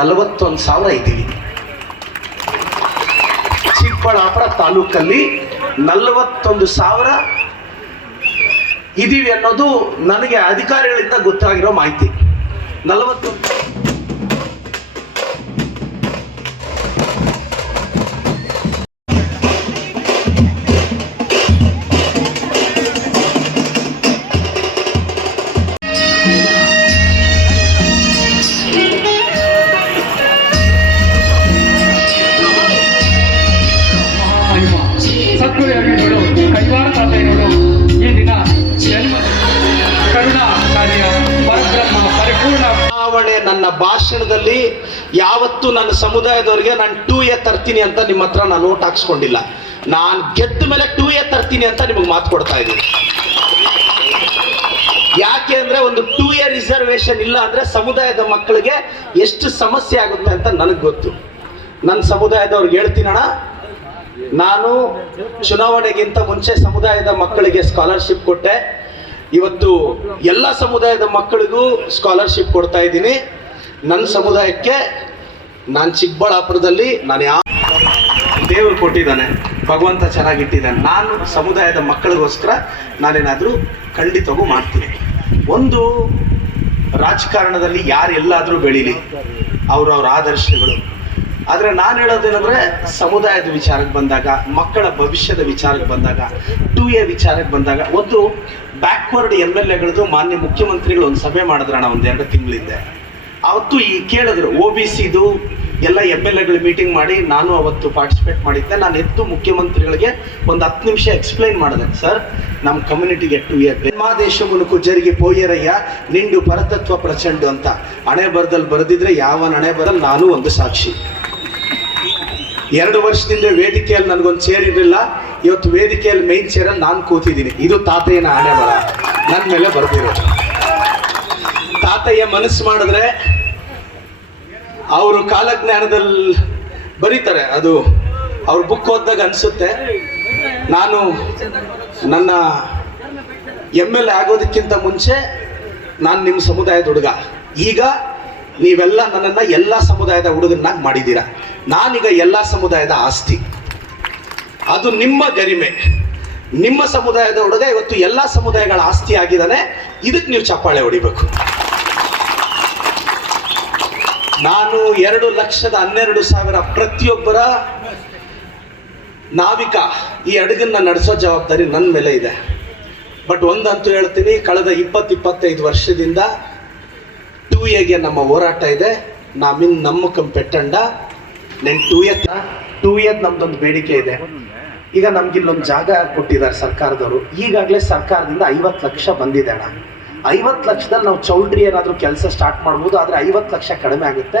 ನಲವತ್ತೊಂದು ಸಾವಿರ ಇದ್ದೀವಿ. ಚಿಕ್ಕಬಳ್ಳಾಪುರ ತಾಲೂಕಲ್ಲಿ ನಲವತ್ತೊಂದು ಸಾವಿರ ಇದೀವಿ ಅನ್ನೋದು ನನಗೆ ಅಧಿಕಾರಿಗಳಿಂದ ಗೊತ್ತಾಗಿರೋ ಮಾಹಿತಿ. ನಲವತ್ತು ನನ್ನ ಭಾಷಣದಲ್ಲಿ ಯಾವತ್ತೂ ನನ್ನ ಸಮುದಾಯದವರಿಗೆ ನಾನು ಟೂ ಎ ತರ್ತೀನಿ ಅಂತ ನಿಮ್ಮ ಹತ್ರ ನಾನು ನೋಟ್ ಹಾಕ್ಸ್ಕೊಂಡಿಲ್ಲ. ನಾನು ಗೆದ್ದ ಮೇಲೆ ಟೂ ಎ ತರ್ತೀನಿ ಅಂತ ನಿಮಗೆ ಮಾತು ಕೊಡ್ತಾ ಇದ್ದೀನಿ. ಯಾಕೆ ಅಂದ್ರೆ ಒಂದು ಟೂ ಎ ರಿಸರ್ವೇಶನ್ ಇಲ್ಲ ಅಂದ್ರೆ ಸಮುದಾಯದ ಮಕ್ಕಳಿಗೆ ಎಷ್ಟು ಸಮಸ್ಯೆ ಆಗುತ್ತೆ ಅಂತ ನನಗೆ ಗೊತ್ತು. ನನ್ನ ಸಮುದಾಯದವ್ರಿಗೆ ಹೇಳ್ತೀನಣ್ಣ ನಾನು ಚುನಾವಣೆಗಿಂತ ಮುಂಚೆ ಸಮುದಾಯದ ಮಕ್ಕಳಿಗೆ ಸ್ಕಾಲರ್ಶಿಪ್ ಕೊಟ್ಟೆ. ಇವತ್ತು ಎಲ್ಲ ಸಮುದಾಯದ ಮಕ್ಕಳಿಗೂ ಸ್ಕಾಲರ್ಶಿಪ್ ಕೊಡ್ತಾ ಇದ್ದೀನಿ. ನನ್ನ ಸಮುದಾಯಕ್ಕೆ ನಾನು ಚಿಕ್ಕಬಳ್ಳಾಪುರದಲ್ಲಿ ನಾನು ಯಾವ ದೇವರು ಕೊಟ್ಟಿದ್ದಾನೆ. ಭಗವಂತ ಚೆನ್ನಾಗಿಟ್ಟಿದ್ದಾನೆ. ನಾನು ಸಮುದಾಯದ ಮಕ್ಕಳಿಗೋಸ್ಕರ ನಾನೇನಾದರೂ ಖಂಡಿತವೂ ಮಾಡ್ತೀನಿ. ಒಂದು ರಾಜಕಾರಣದಲ್ಲಿ ಯಾರೆಲ್ಲಾದರೂ ಬೆಳೀಲಿ ಅವ್ರವ್ರ ಆದರ್ಶಗಳು. ಆದರೆ ನಾನು ಹೇಳೋದೇನೆಂದರೆ, ಸಮುದಾಯದ ವಿಚಾರಕ್ಕೆ ಬಂದಾಗ, ಮಕ್ಕಳ ಭವಿಷ್ಯದ ವಿಚಾರಕ್ಕೆ ಬಂದಾಗ, ಟು ಎ ವಿಚಾರಕ್ಕೆ ಬಂದಾಗ, ಒಂದು ಬ್ಯಾಕ್ವರ್ಡ್ ಎಂ ಎಲ್ ಎಗಳದು ಮಾನ್ಯ ಮುಖ್ಯಮಂತ್ರಿಗಳು ಒಂದು ಸಭೆ ಮಾಡಿದ್ರಣ ಒಂದು ಎರಡು ತಿಂಗಳಿದ್ದೆ ಅವತ್ತು ಈ ಕೇಳಿದ್ರು ಒ ಬಿ ಸಿದು ಎಲ್ಲ ಎಂ ಎಲ್ ಎಗಳು ಮೀಟಿಂಗ್ ಮಾಡಿ ನಾನು ಅವತ್ತು ಪಾರ್ಟಿಸಿಪೇಟ್ ಮಾಡಿದ್ದೆ. ನಾನು ಎದ್ದು ಮುಖ್ಯಮಂತ್ರಿಗಳಿಗೆ ಒಂದು ಹತ್ತು ನಿಮಿಷ ಎಕ್ಸ್ಪ್ಲೈನ್ ಮಾಡಿದೆ. ಸರ್, ನಮ್ಮ ಕಮ್ಯುನಿಟಿಗೆ ಟು ಇಯರ್ ಮಹಾದೇಶ ಮುನುಕು ಜರಿಗೆ ಪೋಯರಯ್ಯ, ನಿಂಡು ಪರತತ್ವ ಪ್ರಚಂಡು ಅಂತ. ಹಣೆ ಬರದಲ್ಲಿ ಬರೆದಿದ್ರೆ ಯಾವ ಹಣೆ ಬರಲ್ ನಾನು ಒಂದು ಸಾಕ್ಷಿ. ಎರಡು ವರ್ಷದಿಂದ ವೇದಿಕೆಯಲ್ಲಿ ನನಗೊಂದು ಚೇರ್ ಇರಲಿಲ್ಲ. ಇವತ್ತು ವೇದಿಕೆಯಲ್ಲಿ ಮೈನ್ ಚೇರಲ್ಲಿ ನಾನು ಕೂತಿದ್ದೀನಿ. ಇದು ತಾತಯ್ಯನ ಆಣೆ ಬರ ನನ್ನ ಮೇಲೆ ಬರ್ದಿರೋದು. ತಾತಯ್ಯ ಮನಸ್ಸು ಮಾಡಿದ್ರೆ ಅವರು ಕಾಲಜ್ಞಾನದಲ್ಲಿ ಬರೀತಾರೆ. ಅದು ಅವ್ರ ಬುಕ್ ಓದಿದಾಗ ಅನಿಸುತ್ತೆ. ನಾನು ನನ್ನ ಎಂ ಎಲ್ ಎ ಆಗೋದಕ್ಕಿಂತ ಮುಂಚೆ ನಾನು ನಿಮ್ಮ ಸಮುದಾಯದ ಹುಡುಗ. ಈಗ ನೀವೆಲ್ಲ ನನ್ನನ್ನು ಎಲ್ಲ ಸಮುದಾಯದ ಹುಡುಗನ್ನಾಗಿ ಮಾಡಿದ್ದೀರಾ? ನಾನೀಗ ಎಲ್ಲ ಸಮುದಾಯದ ಆಸ್ತಿ. ಅದು ನಿಮ್ಮ ಗರಿಮೆ. ನಿಮ್ಮ ಸಮುದಾಯದ ಹುಡುಗ ಇವತ್ತು ಎಲ್ಲ ಸಮುದಾಯಗಳ ಆಸ್ತಿ ಆಗಿದ್ದಾನೆ. ಇದಕ್ಕೆ ನೀವು ಚಪ್ಪಾಳೆ ಹೊಡಿಬೇಕು. ನಾನು ಎರಡು ಲಕ್ಷದ ಹನ್ನೆರಡು ಸಾವಿರ ಪ್ರತಿಯೊಬ್ಬರ ನಾವಿಕ ಈ ಹಡಗನ್ನ ನಡೆಸೋ ಜವಾಬ್ದಾರಿ ನನ್ನ ಮೇಲೆ ಇದೆ. ಬಟ್ ಒಂದಂತೂ ಹೇಳ್ತೀನಿ, ಕಳೆದ ಇಪ್ಪತ್ತು ಇಪ್ಪತ್ತೈದು ವರ್ಷದಿಂದ ಟೂ ಎಗೆ ನಮ್ಮ ಹೋರಾಟ ಇದೆ. ನಾಮಿನ್ ನಮ್ಮ ಕಂಪೆಟ್ಟಂಡ ನೆನ್ ಟೂ ಎತ್ ಟೂ ಎತ್ ನಮ್ದೊಂದು ಬೇಡಿಕೆ ಇದೆ. ಈಗ ನಮ್ಗೆ ಇಲ್ಲೊಂದು ಜಾಗ ಕೊಟ್ಟಿದ್ದಾರೆ ಸರ್ಕಾರದವರು. ಈಗಾಗಲೇ ಸರ್ಕಾರದಿಂದ ಐವತ್ತು ಲಕ್ಷ ಬಂದಿದೆ ಅಣ್ಣ. ಐವತ್ತು ಲಕ್ಷದಲ್ಲಿ ನಾವು ಚೌಲ್ಟ್ರಿ ಏನಾದರೂ ಕೆಲಸ ಸ್ಟಾರ್ಟ್ ಮಾಡ್ಬೋದು, ಆದರೆ ಐವತ್ತು ಲಕ್ಷ ಕಡಿಮೆ ಆಗುತ್ತೆ.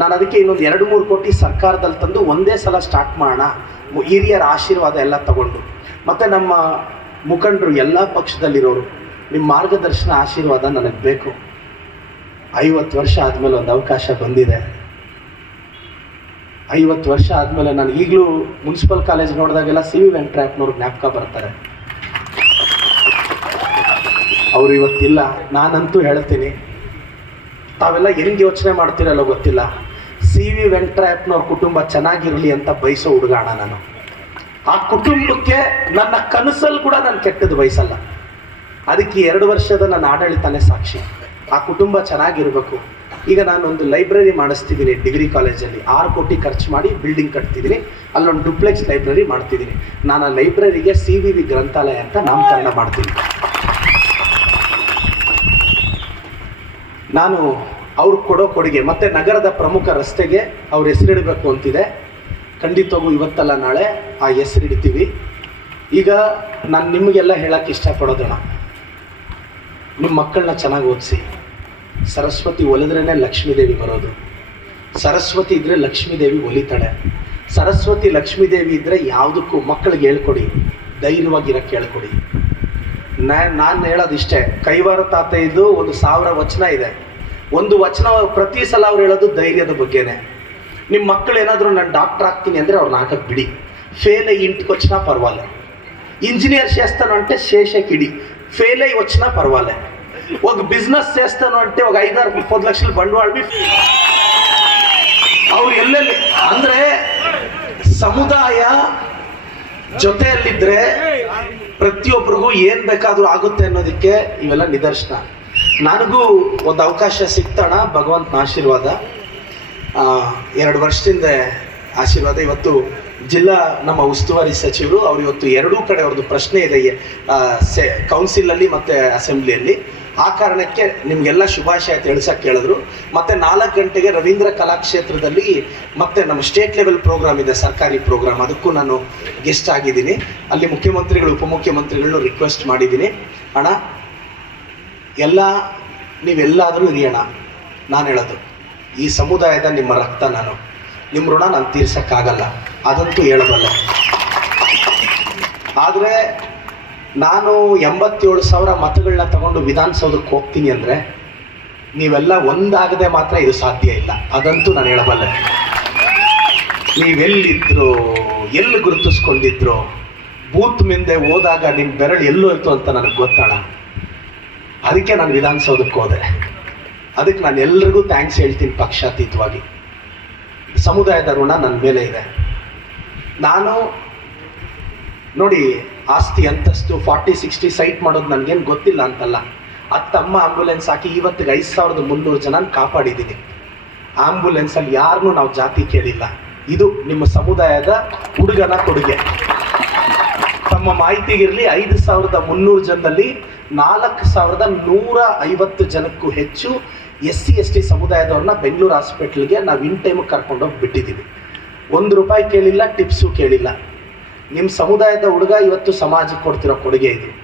ನಾನು ಅದಕ್ಕೆ ಇನ್ನೊಂದು ಎರಡು, ಮೂರು ಕೋಟಿ ಸರ್ಕಾರದಲ್ಲಿ ತಂದು ಒಂದೇ ಸಲ ಸ್ಟಾರ್ಟ್ ಮಾಡೋಣ. ಹಿರಿಯರ ಆಶೀರ್ವಾದ ಎಲ್ಲ ತಗೊಂಡು. ಮತ್ತು ನಮ್ಮ ಮುಖಂಡರು ಎಲ್ಲ ಪಕ್ಷದಲ್ಲಿರೋರು ನಿಮ್ಮ ಮಾರ್ಗದರ್ಶನ ಆಶೀರ್ವಾದ ನನಗೆ ಬೇಕು. ಐವತ್ತು ವರ್ಷ ಆದಮೇಲೆ ಒಂದು ಅವಕಾಶ ಬಂದಿದೆ. ಐವತ್ತು ವರ್ಷ ಆದಮೇಲೆ ನಾನು ಈಗಲೂ ಮುನ್ಸಿಪಲ್ ಕಾಲೇಜ್ ನೋಡಿದಾಗೆಲ್ಲ ಸಿ ವಿ ವೆಂಕಟರಾಯಪ್ಪನವ್ರು ಜ್ಞಾಪಕ ಬರ್ತಾರೆ. ಅವ್ರು ಇವತ್ತಿಲ್ಲ, ನಾನಂತೂ ಹೇಳ್ತೀನಿ. ತಾವೆಲ್ಲ ಹೆಂಗೆ ಯೋಚನೆ ಮಾಡ್ತೀರಲ್ಲ ಗೊತ್ತಿಲ್ಲ. ಸಿ ವಿ ವೆಂಕಟರಾಯಪ್ಪನವ್ರ ಕುಟುಂಬ ಚೆನ್ನಾಗಿರಲಿ ಅಂತ ಬಯಸೋ ಹುಡುಗಾಣ ನಾನು. ಆ ಕುಟುಂಬಕ್ಕೆ ನನ್ನ ಕನಸಲ್ಲಿ ಕೂಡ ನಾನು ಕೆಟ್ಟದ್ದು ಬಯಸಲ್ಲ. ಅದಕ್ಕೆ ಎರಡು ವರ್ಷದ ನನ್ನ ಆಡಳಿತನೇ ಸಾಕ್ಷಿ. ಆ ಕುಟುಂಬ ಚೆನ್ನಾಗಿರಬೇಕು. ಈಗ ನಾನೊಂದು ಲೈಬ್ರರಿ ಮಾಡಿಸ್ತಿದ್ದೀನಿ ಡಿಗ್ರಿ ಕಾಲೇಜಲ್ಲಿ. ಆರು ಕೋಟಿ ಖರ್ಚು ಮಾಡಿ ಬಿಲ್ಡಿಂಗ್ ಕಟ್ತಿದ್ದೀನಿ. ಅಲ್ಲೊಂದು ಡುಪ್ಲೆಕ್ಸ್ ಲೈಬ್ರರಿ ಮಾಡ್ತಿದ್ದೀನಿ. ನಾನು ಆ ಲೈಬ್ರರಿಗೆ ಸಿ ವಿ ವಿ ಗ್ರಂಥಾಲಯ ಅಂತ ನಾಮಕರಣ ಮಾಡ್ತೀನಿ. ನಾನು ಅವ್ರು ಕೊಡೋ ಕೊಡುಗೆ, ಮತ್ತು ನಗರದ ಪ್ರಮುಖ ರಸ್ತೆಗೆ ಅವ್ರ ಹೆಸರಿಡಬೇಕು ಅಂತಿದೆ. ಖಂಡಿತವಾಗೂ ಇವತ್ತಲ್ಲ ನಾಳೆ ಆ ಹೆಸರಿಡ್ತೀವಿ. ಈಗ ನಾನು ನಿಮಗೆಲ್ಲ ಹೇಳಕ್ಕೆ ಇಷ್ಟಪಡೋದಣ್ಣ ನಿಮ್ಮ ಮಕ್ಕಳನ್ನ ಚೆನ್ನಾಗಿ ಓದಿಸಿ. ಸರಸ್ವತಿ ಒಲಿದ್ರೇ ಲಕ್ಷ್ಮೀದೇವಿ ಬರೋದು ಸರಸ್ವತಿ ಇದ್ದರೆ ಲಕ್ಷ್ಮೀದೇವಿ ಒಲಿತಾಳೆ ಸರಸ್ವತಿ ಲಕ್ಷ್ಮೀದೇವಿ ಇದ್ದರೆ ಯಾವುದಕ್ಕೂ ಮಕ್ಕಳಿಗೆ ಹೇಳ್ಕೊಡಿ ಧೈರ್ಯವಾಗಿರೋಕ್ಕೆ ಹೇಳ್ಕೊಡಿ ನಾ ನಾನು ಹೇಳೋದಿಷ್ಟೇ ಕೈವಾರ ತಾತ ಇದು ಒಂದು ಸಾವಿರ ವಚನ ಇದೆ ಒಂದು ವಚನ ಪ್ರತಿ ಸಲ ಅವ್ರು ಹೇಳೋದು ಧೈರ್ಯದ ಬಗ್ಗೆನೇ ನಿಮ್ಮ ಮಕ್ಕಳು ಏನಾದರೂ ನಾನು ಡಾಕ್ಟರ್ ಆಗ್ತೀನಿ ಅಂದರೆ ಅವ್ರನ್ನ ಹಾಕಕ್ಕೆ ಬಿಡಿ ఫెయిల్ అయ్యి ఇంటికి వచ్చినా పర్వాలే ఇంజనీర్ చేస్తాను అంటే శేషకిడి ఫెయిల్ అయ్యి వచ్చినా పర్వాలే ఒక బిజినెస్ చేస్తాను అంటే ఒక ఐదారు పది లక్షల బండవాళ్ళవి ಅವ್ರು ಎಲ್ಲೆಲ್ಲಿ ಅಂದ್ರೆ ಸಮುದಾಯ ಜೊತೆಯಲ್ಲಿದ್ರೆ ಪ್ರತಿಯೊಬ್ಬರಿಗೂ ಏನ್ ಬೇಕಾದ್ರೂ ಆಗುತ್ತೆ ಅನ್ನೋದಕ್ಕೆ ಇವೆಲ್ಲ ನಿದರ್ಶನ ನನಗೂ ಒಂದು ಅವಕಾಶ ಸಿಕ್ತಣ ಭಗವಂತನ ಆಶೀರ್ವಾದ ಆ, ಎರಡು ವರ್ಷದಿಂದ ಆಶೀರ್ವಾದ ಇವತ್ತು ಜಿಲ್ಲಾ ನಮ್ಮ ಉಸ್ತುವಾರಿ ಸಚಿವರು ಅವ್ರು ಇವತ್ತು ಎರಡೂ ಕಡೆ ಅವ್ರದ್ದು ಪ್ರಶ್ನೆ ಇದೆ ಆ, ಸೆ ಕೌನ್ಸಿಲಲ್ಲಿ ಮತ್ತು ಅಸೆಂಬ್ಲಿಯಲ್ಲಿ ಆ ಕಾರಣಕ್ಕೆ ನಿಮಗೆಲ್ಲ ಶುಭಾಶಯ ತಿಳಿಸಕ್ಕೆ ಹೇಳಿದ್ರು ಮತ್ತೆ ನಾಲ್ಕು ಗಂಟೆಗೆ ರವೀಂದ್ರ ಕಲಾಕ್ಷೇತ್ರದಲ್ಲಿ ಮತ್ತೆ ನಮ್ಮ ಸ್ಟೇಟ್ ಲೆವೆಲ್ ಪ್ರೋಗ್ರಾಮ್ ಇದೆ, ಸರ್ಕಾರಿ ಪ್ರೋಗ್ರಾಮ್. ಅದಕ್ಕೂ ನಾನು ಗೆಸ್ಟ್ ಆಗಿದ್ದೀನಿ. ಅಲ್ಲಿ ಮುಖ್ಯಮಂತ್ರಿಗಳು, ಉಪಮುಖ್ಯಮಂತ್ರಿಗಳನ್ನು ರಿಕ್ವೆಸ್ಟ್ ಮಾಡಿದ್ದೀನಿ. ಅಣ್ಣ, ಎಲ್ಲ, ನೀವೆಲ್ಲಾದರೂ ಇರಿಯೋಣ ನಾನು ಹೇಳೋದು, ಈ ಸಮುದಾಯದ ನಿಮ್ಮ ರಕ್ತ ನಾನು. ನಿಮ್ಮ ಋಣ ನಾನು ತೀರ್ಸೋಕ್ಕಾಗಲ್ಲ. ಅದಂತೂ ಹೇಳಬಲ್ಲ ಆದರೆ ನಾನು ಎಂಬತ್ತೇಳು ಸಾವಿರ ಮತಗಳನ್ನ ತಗೊಂಡು ವಿಧಾನಸೌಧಕ್ಕೆ ಹೋಗ್ತೀನಿ ಅಂದರೆ ನೀವೆಲ್ಲ ಒಂದಾಗದೆ ಮಾತ್ರ ಇದು ಸಾಧ್ಯ ಇಲ್ಲ. ಅದಂತೂ ನಾನು ಹೇಳಬಲ್ಲೆ. ನೀವೆಲ್ಲಿದ್ರು, ಎಲ್ಲಿ ಗುರುತಿಸ್ಕೊಂಡಿದ್ರು, ಬೂತ್ ಮುಂದೆ ಹೋದಾಗ ನಿಮ್ಮ ಬೆರಳು ಎಲ್ಲೋಯ್ತು ಅಂತ ನನಗೆ ಗೊತ್ತಾಳ ಅದಕ್ಕೆ ನಾನು ವಿಧಾನಸೌಧಕ್ಕೆ ಹೋದೆ. ಅದಕ್ಕೆ ನಾನು ಎಲ್ರಿಗೂ ಥ್ಯಾಂಕ್ಸ್ ಹೇಳ್ತೀನಿ ಪಕ್ಷಾತೀತವಾಗಿ. ಸಮುದಾಯದ ಋಣ ನನ್ನ ಮೇಲೆ ಇದೆ. ನಾನು ನೋಡಿ ಆಸ್ತಿ ಅಂತಸ್ತು ಫಾರ್ಟಿ, ಸಿಕ್ಸ್ಟಿ ಸೈಟ್ ಮಾಡೋದು ನನಗೇನು ಗೊತ್ತಿಲ್ಲ ಅಂತಲ್ಲ. ತಮ್ಮ ಆಂಬುಲೆನ್ಸ್ ಹಾಕಿ ಇವತ್ತಿಗೆ ಐದು ಸಾವಿರದ ಮುನ್ನೂರು ಜನ ಕಾಪಾಡಿದ್ದೀನಿ ಆಂಬ್ಯುಲೆನ್ಸಲ್ಲಿ ಯಾರನ್ನೂ ನಾವು ಜಾತಿ ಕೇಳಿಲ್ಲ. ಇದು ನಿಮ್ಮ ಸಮುದಾಯದ ಹುಡುಗನ ಕೊಡುಗೆ. ತಮ್ಮ ಮಾಹಿತಿಗಿರಲಿ ಐದು ಸಾವಿರದ ಮುನ್ನೂರು ಜನದಲ್ಲಿ ನಾಲ್ಕು ಸಾವಿರದ ನೂರ ಐವತ್ತು ಜನಕ್ಕೂ ಹೆಚ್ಚು ಎಸ್ ಸಿ ಎಸ್ ಟಿ ಸಮುದಾಯದವ್ರನ್ನ ಬೆಂಗಳೂರು ಹಾಸ್ಪಿಟ್ಲಿಗೆ ನಾವು ಇನ್ ಟೈಮಿಗೆ ಕರ್ಕೊಂಡೋಗಿ ಬಿಟ್ಟಿದ್ದೀವಿ ಒಂದು ರೂಪಾಯಿ ಕೇಳಿಲ್ಲ, ಟಿಪ್ಸು ಕೇಳಿಲ್ಲ. ನಿಮ್ಮ ಸಮುದಾಯದ ಹುಡುಗ ಇವತ್ತು ಸಮಾಜಕ್ಕೆ ಕೊಡ್ತಿರೋ ಕೊಡುಗೆ ಇದು.